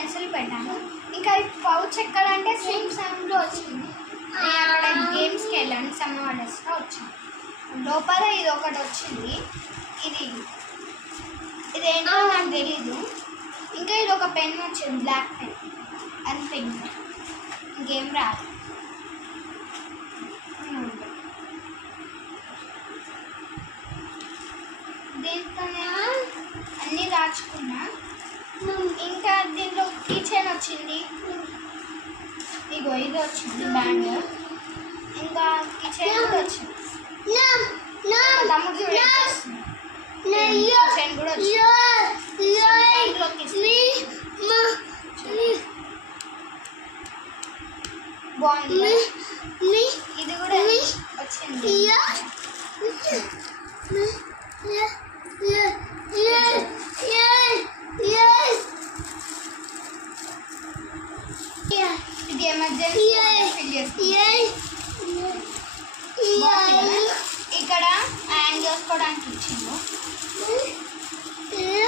Pencil పెట్టాను. ఇంకా ఈ పౌచ్ ఎక్కడంటే సిమ్సంగ్లో వచ్చింది. నేను అక్కడ గేమ్స్కి వెళ్ళాను, సమ్మర్ హాలిడేస్లో వచ్చింది. లోపల ఇది ఒకటి వచ్చింది, ఇదేంటో నాకు తెలీదు. ఇంకా ఇది ఒక పెన్ వచ్చింది, బ్లాక్ పెన్, అది పింక్. ఇంకేం రాదు. దీంతోనే అన్నీ దాచుకున్నా. ఇంకా దీంట్లో కీచైన్ వచ్చింది, ఇగో ఇది వచ్చింది బ్యాండ్. ఇంకా కీచైన్ కూడా వచ్చింది. తమ్ముడు కీచైన్ కూడా వచ్చింది. బాగుంది. ఇది కూడా వచ్చింది. ఇది ఎమర్జెన్సీ ఫిల్ చేస్తుంది. ఇక్కడ హ్యాంగ్ చేసుకోవడానికి ఇచ్చిండు,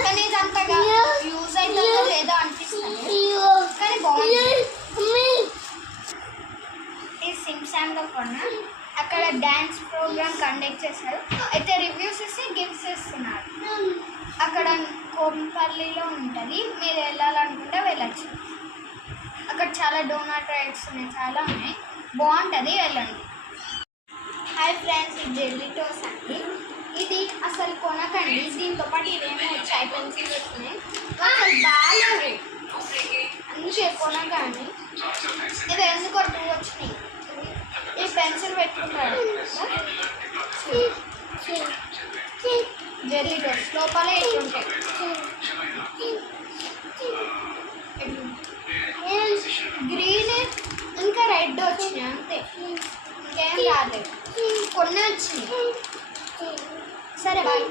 కానీ ఇది అంతగా యూజ్ అవుతుందో లేదో అనిపిస్తుంది, కానీ బాగుంది. ఇది సిమ్సాంగ్లో కొన్నా. అక్కడ డ్యాన్స్ ప్రోగ్రామ్ కండక్ట్ చేశారు, అయితే రివ్యూస్ ఇస్తే గిఫ్ట్స్ ఇస్తున్నారు. అక్కడ కోంపల్లిలో ఉంటుంది, మీరు వెళ్ళాలనుకుంటే వెళ్ళచ్చు. అక్కడ చాలా డోనట్ రైడ్స్ ఉన్నాయి, చాలా ఉన్నాయి, బాగుంటుంది, వెళ్ళండి. హాయ్ ఫ్రెండ్స్, ఇది జెల్లీ టోస్ అండి. ఇది అసలు కొనకండి, దీంతో పాటు ఇదేమో చాయ్ పెన్సిల్ వచ్చినాయి, అసలు బాగాలేదు, అందుకే కొనకండి. ఇది ఎందుకో 2 వచ్చినాయి. ఈ పెన్సిల్ పెట్టుకుంటాడు జెల్లీ టోస్, లోపల ఎట్లుంటాయి, గ్రీన్ ఇంకా రెడ్ వచ్చినాయి, అంతే, ఇంకేం రాలేదు, కొన్ని వచ్చినాయి. సరే బాయ్.